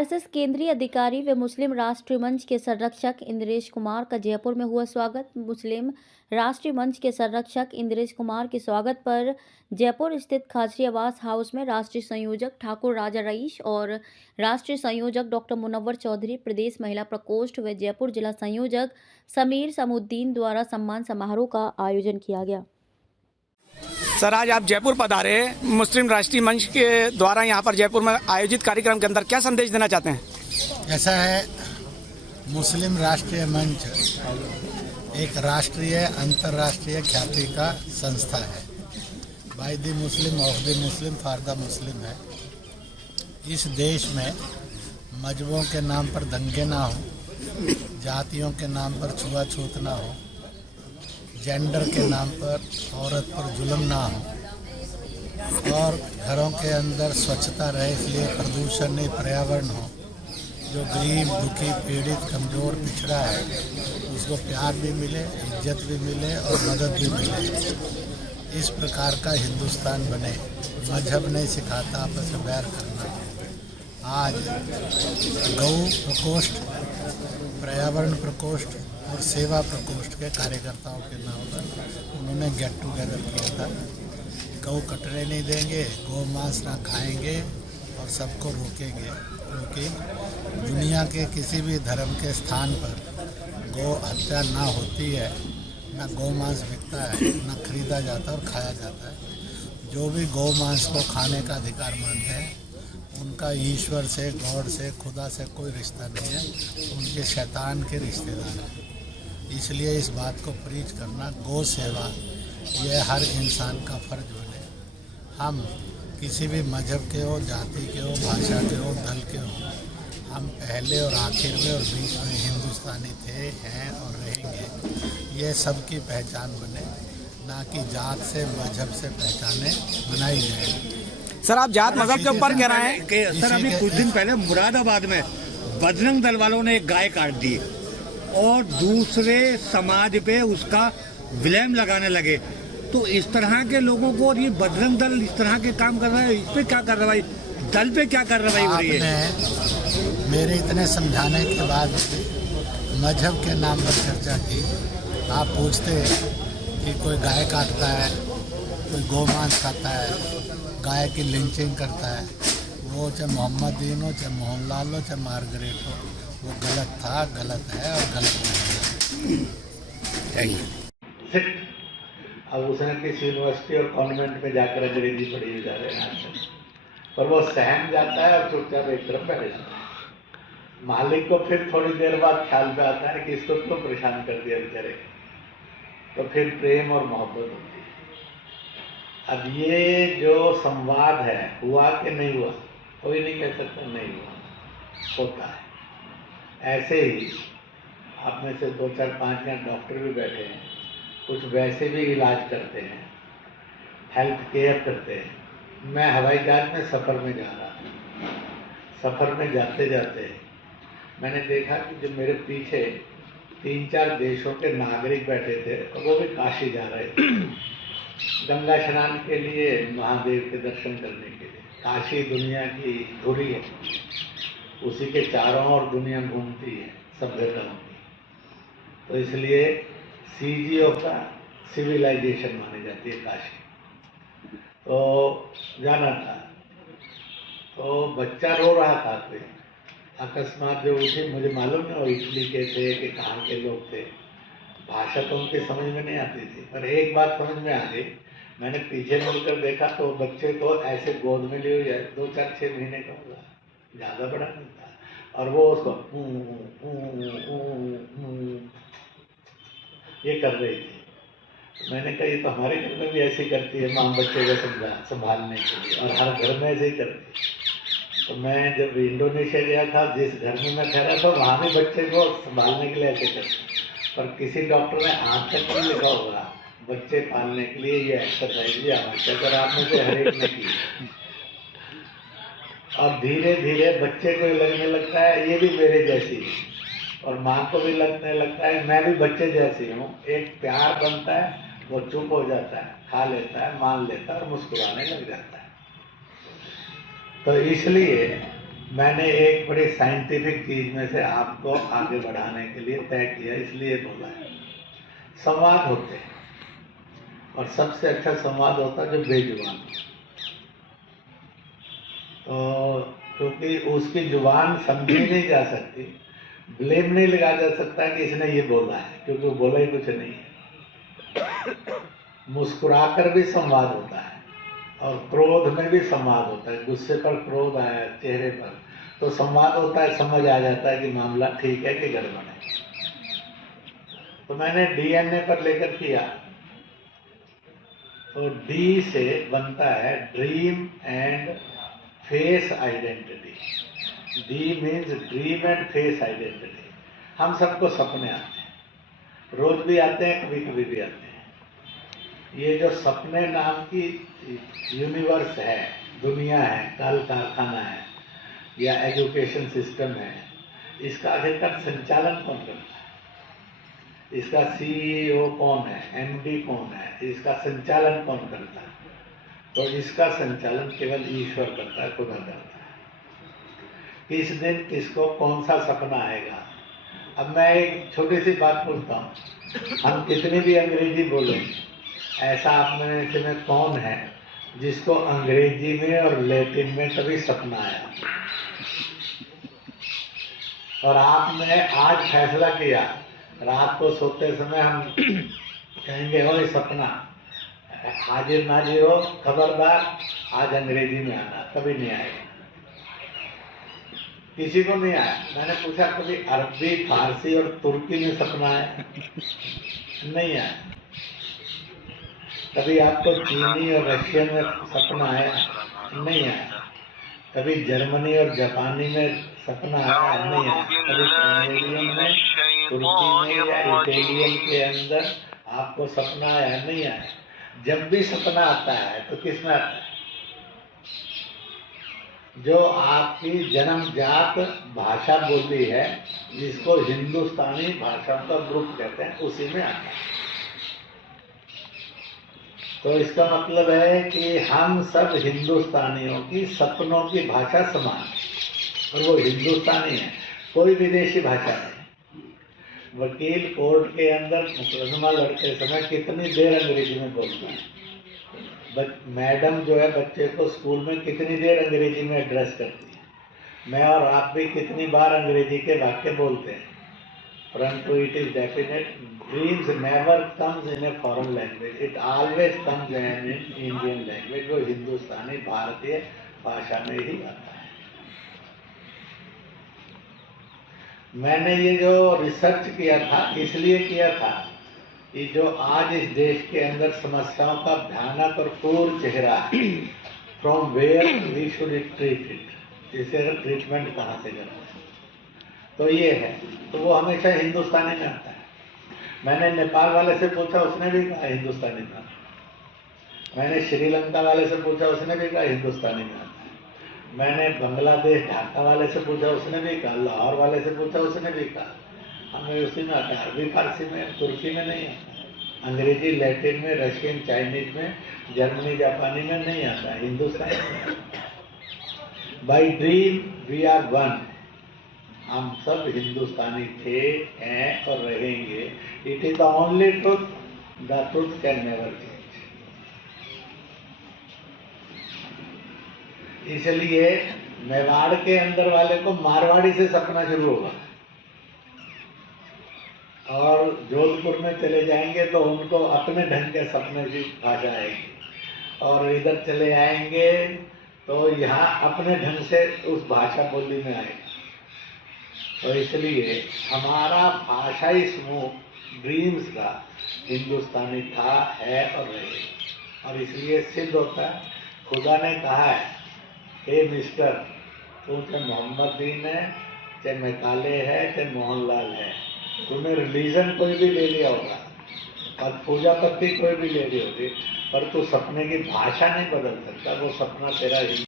RSS केंद्रीय अधिकारी व मुस्लिम राष्ट्रीय मंच के संरक्षक इंद्रेश कुमार का जयपुर में हुआ स्वागत। मुस्लिम राष्ट्रीय मंच के संरक्षक इंद्रेश कुमार के स्वागत पर जयपुर स्थित खाजरी आवास हाउस में राष्ट्रीय संयोजक ठाकुर राजा रईस और राष्ट्रीय संयोजक डॉक्टर मुनव्वर चौधरी, प्रदेश महिला प्रकोष्ठ व जयपुर जिला संयोजक समीर समुद्दीन द्वारा सम्मान समारोह का आयोजन किया गया। सर, आज आप जयपुर पधारे, मुस्लिम राष्ट्रीय मंच के द्वारा यहाँ पर जयपुर में आयोजित कार्यक्रम के अंदर क्या संदेश देना चाहते हैं? ऐसा है, मुस्लिम राष्ट्रीय मंच एक राष्ट्रीय अंतर्राष्ट्रीय ख्याति का संस्था है। By the Muslim, of the Muslim, for the Muslim है। इस देश में मजहबों के नाम पर दंगे ना हो, जातियों के नाम पर छुआछूत ना हो, जेंडर के नाम पर औरत पर जुल्म ना हो और घरों के अंदर स्वच्छता रहे, इसलिए प्रदूषण नहीं, पर्यावरण हो। जो गरीब, दुखी, पीड़ित, कमज़ोर, पिछड़ा है उसको प्यार भी मिले, इज्जत भी मिले और मदद भी मिले। इस प्रकार का हिंदुस्तान बने। मजहब नहीं सिखाता आपस में बैर करना। आज गौ प्रकोष्ठ, पर्यावरण प्रकोष्ठ और सेवा प्रकोष्ठ के कार्यकर्ताओं के नाम पर उन्होंने गेट टुगेदर किया था। गौ कटने नहीं देंगे, गौ मांस ना खाएंगे और सबको रोकेंगे, क्योंकि दुनिया के किसी भी धर्म के स्थान पर गौ हत्या ना होती है, ना गौ मांस बिकता है, ना खरीदा जाता और खाया जाता है। जो भी गौ मांस को खाने का अधिकार मानते हैं उनका ईश्वर से, गॉड से, खुदा से कोई रिश्ता नहीं है, उनके शैतान के रिश्तेदार हैं। इसलिए इस बात को प्रीच करना, गौ सेवा, यह हर इंसान का फर्ज बने। हम किसी भी मजहब के हो, जाति के हो, भाषा के हो, दल के हो, हम पहले और आखिर में और बीच में हिंदुस्तानी थे, हैं और रहेंगे। ये सबकी पहचान बने, ना कि जात से, मजहब से पहचाने बनाई जाए। सर, आप जात मजहब के ऊपर कह रहे हैं कि सर अभी कुछ दिन पहले मुरादाबाद में बजरंग दल वालों ने एक गाय काट दी और दूसरे समाज पे उसका विलेम लगाने लगे। तो इस तरह के लोगों को, और ये बजरंग दल इस तरह के काम कर रहा है, इस पे क्या कार्रवाई, दल पे क्या कार्रवाई हो रही है? मेरे इतने समझाने के बाद मजहब के नाम पर चर्चा की। आप पूछते कि कोई गाय काटता है, कोई गौ मांस खाता है, गाय की लिंचिंग करता है, वो चाहे मोहम्मदीन हो, चाहे मोहनलाल हो, चाहे मार्गरेट हो, वो गलत था, गलत है और गलत नहीं है। अब उसने किसी यूनिवर्सिटी और कॉन्वेंट में जाकर अंग्रेजी पढ़ी जा रहे हैं, पर वो सहम जाता है और चुपचाप एक तरफ बैठ जाता है। मालिक को फिर थोड़ी देर बाद ख्याल पे आता है कि इसको क्यों परेशान कर दिया बेचारे, तो फिर प्रेम और मोहब्बत होती है। अब ये जो संवाद है, हुआ कि नहीं हुआ, कोई नहीं कह सकता नहीं हुआ, होता है। ऐसे ही आप में से 2, 4, 5 यहाँ डॉक्टर भी बैठे हैं, कुछ वैसे भी इलाज करते हैं, हेल्थ केयर करते हैं। मैं हवाई जहाज में सफ़र में जा रहा था। सफ़र में जाते जाते मैंने देखा कि जो मेरे पीछे 3-4 देशों के नागरिक बैठे थे, वो भी काशी जा रहे थे गंगा स्नान के लिए, महादेव के दर्शन करने के लिए। काशी दुनिया की धुरी है, उसी के चारों ओर दुनिया घूमती है सभ्यताओं की, तो इसलिए सीजीओ का सिविलाइजेशन मानी जाती है काशी। तो जाना था, तो बच्चा रो रहा था, कोई अकस्मात जो उठे, मुझे मालूम नहीं वो इटली के थे कि कहाँ के लोग थे, भाषा तो उनकी समझ में नहीं आती थी, पर एक बात समझ में आ गई। मैंने पीछे मुड़कर देखा तो बच्चे को ऐसे गोद में लिए हुए, 2, 4, 6 महीने का होगा, ज़्यादा बड़ा नहीं था, और वो उसको ये कर रही थी। मैंने कहा ये तो हमारे घर में भी ऐसे करती है माँ बच्चे को संभालने के लिए, और हर घर में ऐसे ही करती है। तो मैं जब इंडोनेशिया गया था, जिस घर में मैं ठहरा था, वहाँ भी बच्चे को संभालने के लिए ऐसे करते, पर किसी डॉक्टर ने आज तक नहीं लिखा होगा बच्चे पालने के लिए ये एक्सरसाइज भी आवश्यक, और आप में से हर एक ने की। और धीरे धीरे बच्चे को लगने लगता है ये भी मेरे जैसी है, और माँ को भी लगने लगता है मैं भी बच्चे जैसी हूँ। एक प्यार बनता है, वो चुप हो जाता है, खा लेता है, मान लेता है और मुस्कुराने लग जाता है। तो इसलिए मैंने एक बड़ी साइंटिफिक चीज में से आपको आगे बढ़ाने के लिए तय किया, इसलिए बोला है। संवाद होते हैं और सबसे अच्छा संवाद होता है जो बेजुबान हो। तो क्योंकि उसकी जुबान समझी नहीं जा सकती, ब्लेम नहीं लगाया जा सकता कि इसने ये बोला है, क्योंकि वो बोला ही कुछ नहीं है। मुस्कुराकर भी संवाद होता है और क्रोध में भी संवाद होता है। गुस्से पर क्रोध आया चेहरे पर तो संवाद होता है, समझ आ जाता है कि मामला ठीक है कि गड़बड़ है। तो मैंने डीएनए पर लेकर किया, तो डी से बनता है dream and face identity. D means dream and face identity. हम सबको सपने आते हैं, रोज भी आते हैं, कभी कभी भी आते हैं। ये जो सपने नाम की यूनिवर्स है, दुनिया है, कल कारखाना है या एजुकेशन सिस्टम है, इसका आखिरकार संचालन कौन करता है? इसका सीईओ कौन है, एमडी कौन है, इसका संचालन कौन करता है? तो इसका संचालन केवल ईश्वर करता है, खुदा करता है। किस दिन किसको कौन सा सपना आएगा? अब मैं एक छोटी सी बात पूछता हूँ, हम कितनी भी अंग्रेजी बोलें, ऐसा आप में से में कौन है जिसको अंग्रेजी में और लैटिन में कभी सपना आया? और आपने आज फैसला किया, रात को सोते समय हम कहेंगे हो ये सपना, हाजिर नाजिर हो, खबरदार आज अंग्रेजी में आना, कभी नहीं आएगा। किसी को नहीं आया। मैंने पूछा कभी अरबी, फारसी और तुर्की में सपना आया? नहीं आया। कभी आपको चीनी और रशियन में सपना आया? नहीं आया। कभी जर्मनी और जापानी में सपना आया? नहीं आया। कभी कैनेडियन में, तुर्की में या इटालियन के अंदर आपको सपना आया? नहीं आया। जब भी सपना आता है तो किस में आता है? जो आपकी जन्मजात भाषा बोली है, जिसको हिंदुस्तानी भाषा का ग्रुप कहते हैं, उसी में आता है। तो इसका मतलब है कि हम सब हिंदुस्तानियों की सपनों की भाषा समान है और वो हिंदुस्तानी है, कोई विदेशी भाषा नहीं। वकील कोर्ट के अंदर मुकदमा लड़ते समय कितनी देर अंग्रेजी में बोलता है? मैडम जो है बच्चे को स्कूल में कितनी देर अंग्रेजी में एड्रेस करती है? मैं और आप भी कितनी बार अंग्रेजी के वाक्य बोलते हैं, परंतु it is definite, dreams never comes in a foreign language, it always comes in Indian language. वो हिंदुस्तानी भारतीय भाषा में ही आता है। मैंने ये जो रिसर्च किया था, इसलिए किया था कि जो आज इस देश के अंदर समस्याओं का भयानक और क्रूर चेहरा है, from where we should treat it, इसे ट्रीटमेंट कहाँ से करना है, तो ये है। तो वो हमेशा हिंदुस्तानी में आता है। मैंने नेपाल वाले से पूछा, उसने भी कहा हिंदुस्तानी में आता है। मैंने श्रीलंका वाले से पूछा, उसने भी कहा हिंदुस्तानी में आता है। मैंने बांग्लादेश ढाका वाले से पूछा, उसने भी कहा। लाहौर वाले से पूछा, उसने भी कहा। हमें उसी में आता है। अरबी फारसी में, तुर्की में नहीं आता। अंग्रेजी, लैटिन में, रशियन, चाइनीज में, जर्मनी, जापानी में नहीं आता। हिंदुस्तानी में। By dream we are one. हम सब हिंदुस्तानी थे, हैं और रहेंगे। It is the only truth, the truth can never change. इसलिए मेवाड़ के अंदर वाले को मारवाड़ी से सपना शुरू होगा और जोधपुर में चले जाएंगे तो उनको अपने ढंग के सपने की भाषा आएगी, और इधर चले आएंगे तो यहाँ अपने ढंग से उस भाषा बोली में आएगा। तो इसलिए हमारा भाषाई समूह ड्रीम्स का हिंदुस्तानी था, है और रहेगा। और इसलिए सिद्ध होता है, खुदा ने कहा है, हे मिस्टर, तू चाहे मोहम्मदीन है, चाहे मैकाले है, चाहे मोहनलाल है, तूने रिलीजन कोई भी ले लिया होगा और पूजा पत्ती कोई भी ले ली होगी, पर तू सपने की भाषा नहीं बदल सकता। वो सपना तेरा